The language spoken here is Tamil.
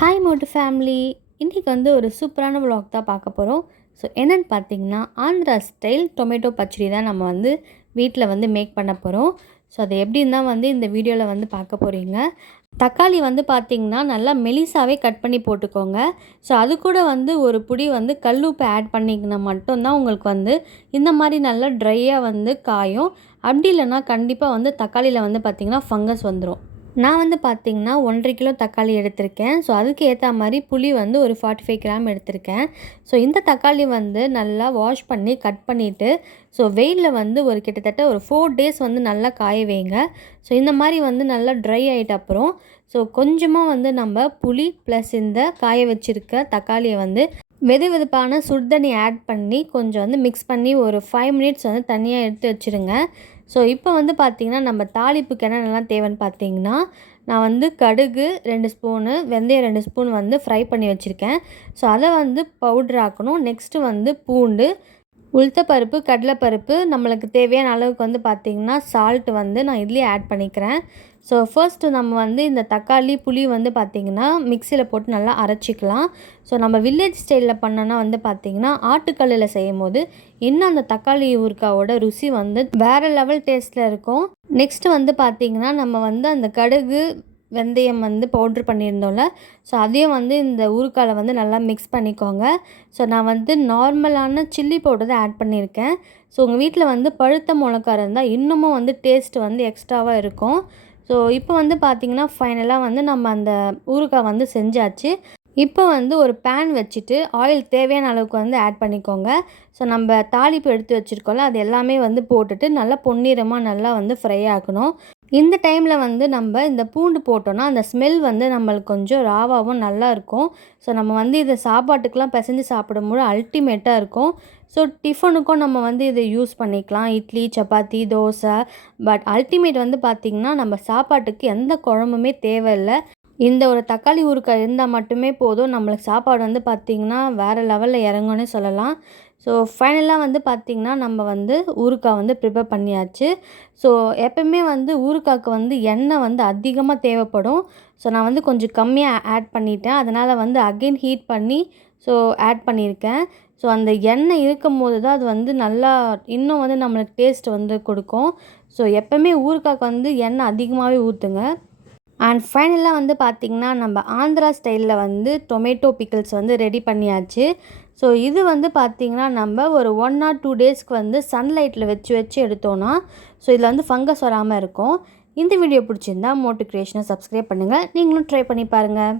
ஹாய் மோட்டு ஃபேமிலி. இன்றைக்கி வந்து ஒரு சூப்பரான vlog தான் பார்க்க போகிறோம். ஸோ என்னென்னு பார்த்தீங்கன்னா, ஆந்திரா ஸ்டைல் டொமேட்டோ பச்சடி தான் நம்ம வந்து வீட்டில் வந்து மேக் பண்ண போகிறோம். ஸோ அது எப்படின்னு தான் வந்து இந்த வீடியோவில் வந்து பார்க்க போகிறீங்க. தக்காளி வந்து பார்த்திங்கன்னா நல்லா மெலிசாவே கட் பண்ணி போட்டுக்கோங்க. ஸோ அது கூட வந்து ஒரு புடி வந்து கல்லுப்பு ஆட் பண்ணிங்கன்னா மட்டும்தான் உங்களுக்கு வந்து இந்த மாதிரி நல்லா ட்ரையாக வந்து காயும். அப்படி இல்லைன்னா கண்டிப்பாக வந்து தக்காளியில் வந்து பார்த்திங்கன்னா ஃபங்கஸ் வந்துடும். நான் வந்து பார்த்திங்கன்னா 1.5 கிலோ தக்காளி எடுத்திருக்கேன். ஸோ அதுக்கு ஏற்ற மாதிரி புளி வந்து ஒரு 45 கிராம் எடுத்திருக்கேன். ஸோ இந்த தக்காளி வந்து நல்லா வாஷ் பண்ணி கட் பண்ணிவிட்டு ஸோ வெயிலில் வந்து ஒரு கிட்டத்தட்ட ஒரு 4 டேஸ் வந்து நல்லா காய வைங்க. ஸோ இந்த மாதிரி வந்து நல்லா ட்ரை ஆகிட்ட அப்புறம் ஸோ கொஞ்சமாக வந்து நம்ம புளி ப்ளஸ் இந்த காய வச்சுருக்க தக்காளியை வந்து வெதுவெதுப்பான சுடுதண்ணி ஆட் பண்ணி கொஞ்சம் வந்து மிக்ஸ் பண்ணி ஒரு 5 மினிட்ஸ் வந்து தனியாக எடுத்து வச்சுருங்க. ஸோ இப்போ வந்து பார்த்திங்கன்னா நம்ம தாளிப்புக்கு என்னென்னலாம் தேவைன்னு பார்த்தீங்கன்னா, நான் வந்து கடுகு 2 ஸ்பூனு, வெந்தயம் 2 ஸ்பூன் வந்து ஃப்ரை பண்ணி வச்சுருக்கேன். ஸோ அதை வந்து பவுட்ரு ஆக்கணும். நெக்ஸ்ட்டு வந்து பூண்டு, உளுத்தப்பருப்பு, கடலைப்பருப்பு, நம்மளுக்கு தேவையான அளவுக்கு வந்து பார்த்திங்கன்னா சால்ட்டு வந்து நான் இதுலேயே ஆட் பண்ணிக்கிறேன். ஸோ ஃபர்ஸ்ட்டு நம்ம வந்து இந்த தக்காளி புளி வந்து பார்த்திங்கன்னா மிக்சியில் போட்டு நல்லா அரைச்சிக்கலாம். ஸோ நம்ம வில்லேஜ் ஸ்டைலில் பண்ணோன்னா வந்து பார்த்திங்கன்னா ஆட்டுக்கல்லில் செய்யும் போது இன்னும் அந்த தக்காளி ஊறுகாயோட ருசி வந்து வேறு லெவல் டேஸ்ட்டில் இருக்கும். நெக்ஸ்ட்டு வந்து பார்த்திங்கன்னா நம்ம வந்து அந்த கடுகு வெந்தயம் வந்து பவுட்ரு பண்ணியிருந்தோம்ல, ஸோ அதையும் வந்து இந்த ஊறுகாயில் வந்து நல்லா மிக்ஸ் பண்ணிக்கோங்க. ஸோ நான் வந்து நார்மலான சில்லி பவுடர் தான் ஆட் பண்ணியிருக்கேன். ஸோ உங்கள் வீட்டில் வந்து பழுத்த மிளகா இருந்தால் இன்னமும் வந்து டேஸ்ட்டு வந்து எக்ஸ்ட்ராவாக இருக்கும். ஸோ இப்போ வந்து பார்த்திங்கன்னா ஃபைனலாக வந்து நம்ம அந்த ஊறுகாய் வந்து செஞ்சாச்சு. இப்போ வந்து ஒரு பேன் வச்சுட்டு ஆயில் தேவையான அளவுக்கு வந்து ஆட் பண்ணிக்கோங்க. ஸோ நம்ம தாளிப்பு எடுத்து வச்சுருக்கோம்ல, அது எல்லாமே வந்து போட்டுட்டு நல்லா பொன்னிறமாக நல்லா வந்து ஃப்ரை ஆக்கணும். இந்த டைமில் வந்து நம்ம இந்த பூண்டு போட்டோன்னா அந்த ஸ்மெல் வந்து நம்மளுக்கு கொஞ்சம் ராவாகவும் நல்லாயிருக்கும். ஸோ நம்ம வந்து இதை சாப்பாட்டுக்கெலாம் பிசைஞ்சு சாப்பிடும்போது அல்டிமேட்டாக இருக்கும். ஸோ டிஃபனுக்கும் நம்ம வந்து இதை யூஸ் பண்ணிக்கலாம். இட்லி, சப்பாத்தி, தோசை. பட் அல்டிமேட் வந்து பார்த்திங்கன்னா நம்ம சாப்பாட்டுக்கு எந்த குழம்புமே தேவையில்லை. இந்த ஒரு தக்காளி ஊறுகாய் இருந்தால் மட்டுமே போதும், நம்மளுக்கு சாப்பாடு வந்து பார்த்திங்கன்னா வேறு லெவலில் இறங்கும்னே சொல்லலாம். ஸோ ஃபைனலாக வந்து பார்த்திங்கன்னா நம்ம வந்து ஊறுகாய் வந்து ப்ரிப்பேர் பண்ணியாச்சு. ஸோ எப்பவுமே வந்து ஊறுகாய்க்கு வந்து எண்ணெய் வந்து அதிகமாக தேவைப்படும். ஸோ நான் வந்து கொஞ்சம் கம்மியாக ஆட் பண்ணிட்டேன். அதனால் வந்து அகெயின் ஹீட் பண்ணி ஸோ ஆட் பண்ணியிருக்கேன். ஸோ அந்த எண்ணெய் இருக்கும்போது தான் அது வந்து நல்லா இன்னும் வந்து நம்மளுக்கு டேஸ்ட் வந்து கொடுக்கும். ஸோ எப்பவுமே ஊறுகாய்க்கு வந்து எண்ணெய் அதிகமாகவே ஊற்றுங்க. அண்ட் ஃபைனலாக வந்து பார்த்திங்கன்னா நம்ம ஆந்திரா ஸ்டைலில் வந்து டொமேட்டோ பிக்கிள்ஸ் வந்து ரெடி பண்ணியாச்சு. ஸோ இது வந்து பார்த்திங்கன்னா நம்ம ஒரு 1 or 2 டேஸ்க்கு வந்து சன்லைட்டில் வச்சு எடுத்தோன்னா ஸோ இதில் வந்து ஃபங்கஸ் வராமல் இருக்கும். இந்த வீடியோ பிடிச்சிருந்தா மோட்டு கிரியேஷனை சப்ஸ்கிரைப் பண்ணுங்கள். நீங்களும் ட்ரை பண்ணி பாருங்கள்.